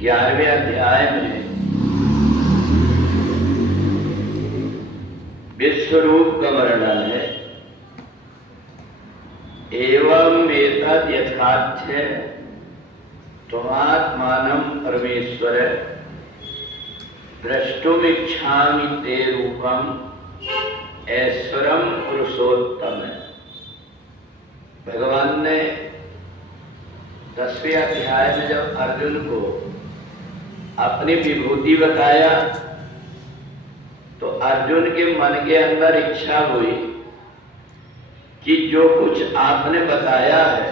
11वें अध्याय में विश्वरूप का वर्णन है। एवं एतद् यथार्थ्य त्वमात्मानं परमेश्वर द्रष्टुमिच्छामि ते रूपम ऐश्वरम पुरुषोत्तम। भगवान ने 10वें अध्याय में जब अर्जुन को अपनी विभूति बताया तो अर्जुन के मन के अंदर इच्छा हुई कि जो कुछ आपने बताया है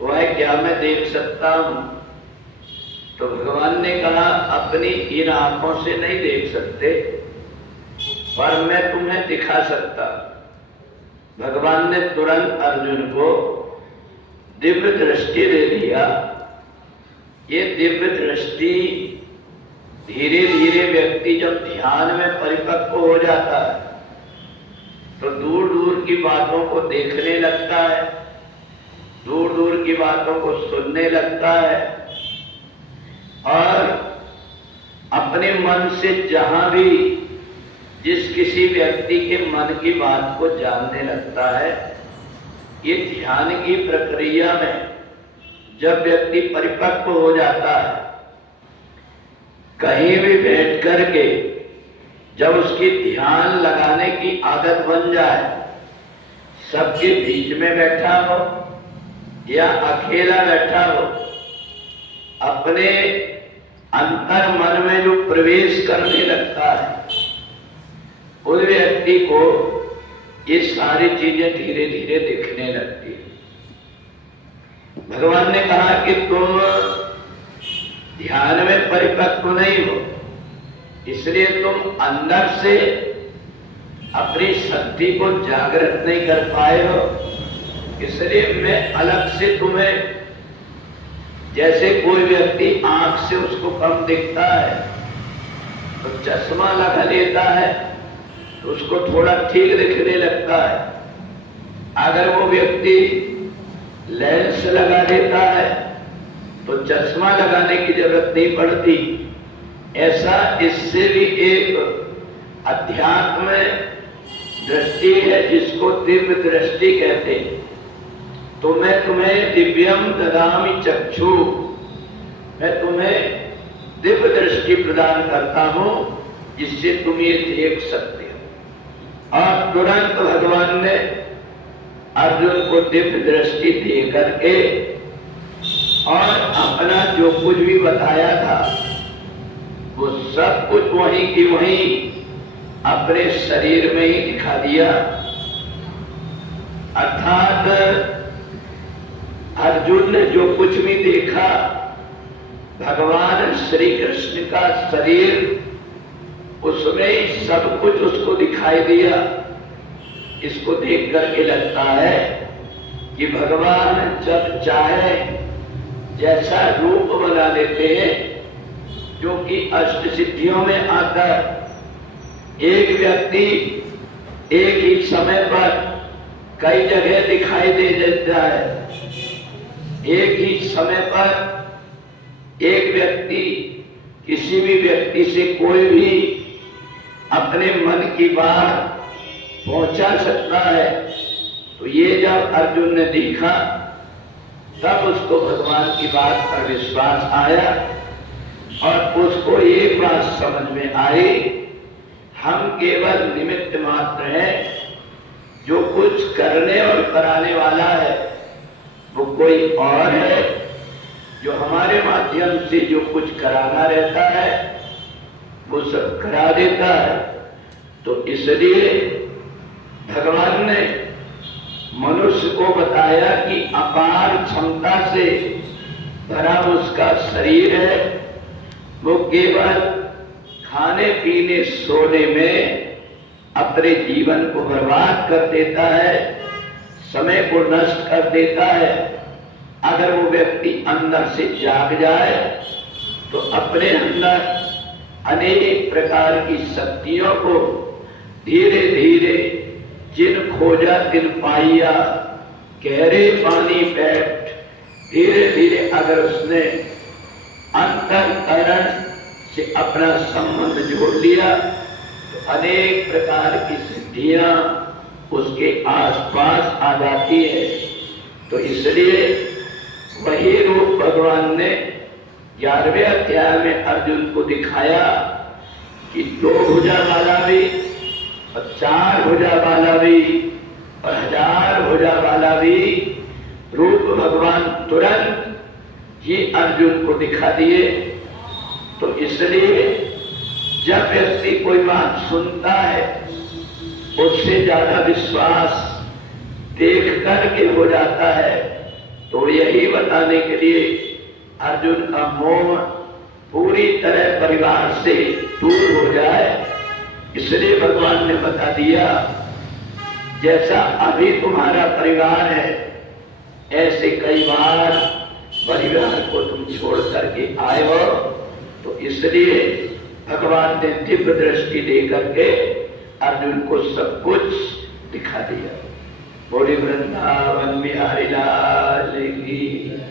वह क्या मैं देख सकता हूं? तो भगवान ने कहा अपनी इन आंखों से नहीं देख सकते पर मैं तुम्हें दिखा सकता। भगवान ने तुरंत अर्जुन को दिव्य दृष्टि दे दिया। ये दिव्य दृष्टि धीरे धीरे व्यक्ति जब ध्यान में परिपक्व हो जाता है तो दूर दूर की बातों को देखने लगता है, दूर दूर की बातों को सुनने लगता है और अपने मन से जहां भी जिस किसी व्यक्ति के मन की बात को जानने लगता है। ये ध्यान की प्रक्रिया में जब व्यक्ति परिपक्व हो जाता है, कहीं भी बैठ करके जब उसकी ध्यान लगाने की आदत बन जाए, सबके बीच में बैठा हो या अकेला बैठा हो, अपने अंतर मन में जो प्रवेश करने लगता है उस व्यक्ति को ये सारी चीजें धीरे धीरे दिखने लगती है। भगवान ने कहा कि तुम ध्यान में परिपक्व नहीं हो, इसलिए तुम अंदर से अपनी शक्ति को जागृत नहीं कर पाए हो। इसलिए मैं अलग से तुम्हें, जैसे कोई व्यक्ति आंख से उसको कम दिखता है तो चश्मा लगा लेता है तो उसको थोड़ा ठीक दिखने लगता है। अगर वो व्यक्ति लेंस लगा लेता है तो चश्मा लगाने की जरूरत नहीं पड़ती। ऐसा इससे भी एक अध्यात्म दृष्टि है जिसको दिव्य दृष्टि कहते हैं। तो मैं तुम्हें दिव्यम ददामि चक्षु, मैं तुम्हें दिव्य दृष्टि प्रदान करता हूं जिससे तुम ये देख सकते हो। और तुरंत भगवान ने अर्जुन को दिव्य दृष्टि दे करके और अपना जो कुछ भी बताया था वो सब कुछ वहीं की वहीं अपने शरीर में ही दिखा दिया। अर्थात अर्जुन ने जो कुछ भी देखा, भगवान श्री कृष्ण का शरीर उसमें ही सब कुछ उसको दिखाई दिया। इसको देख करके लगता है कि भगवान जब चाहे जैसा रूप बना लेते हैं, जो कि अष्ट सिद्धियों में आता है। एक व्यक्ति एक ही समय पर कई जगह दिखाई दे देता है। एक ही समय पर एक व्यक्ति किसी भी व्यक्ति से कोई भी अपने मन की बात पहुंचा सकता है। तो ये जब अर्जुन ने देखा तब उसको भगवान की बात पर विश्वास आया और उसको एक बात समझ में आई, हम केवल निमित्त मात्र हैं। जो कुछ करने और कराने वाला है वो कोई और है, जो हमारे माध्यम से जो कुछ कराना रहता है वो सब करा देता है। तो इसलिए भगवान ने मनुष्य को बताया कि अपार क्षमता से भरा उसका शरीर है। वो केवल खाने पीने सोने में अपने जीवन को बर्बाद कर देता है, समय को नष्ट कर देता है। अगर वो व्यक्ति अंदर से जाग जाए तो अपने अंदर अनेक प्रकार की शक्तियों को धीरे धीरे जिन खोजा तिन पाइया, गहरे पानी बैठ धीरे धीरे अगर उसने अंतःकरण से अपना संबंध जोड़ लिया तो अनेक प्रकार की सिद्धियां उसके आसपास आ जाती है। तो इसलिए वही रूप भगवान ने 11वें अध्याय में अर्जुन को दिखाया कि 2 भुजा वाला भी और 4 भुजा वाला भी और 1000 भुजा वाला भी रूप भगवान तुरंत ही अर्जुन को दिखा दिए। तो इसलिए जब व्यक्ति कोई बात सुनता है उससे ज्यादा विश्वास देख करके हो जाता है। तो यही बताने के लिए अर्जुन का मोह पूरी तरह परिवार से दूर हो जाए, इसलिए भगवान ने बता दिया जैसा अभी तुम्हारा परिवार है ऐसे कई बार परिवार को तुम छोड़ करके आए हो। तो इसलिए भगवान ने दिव्य दृष्टि दे करके अर्जुन को सब कुछ दिखा दिया। बोले वृंदावन बिहारी लाल की।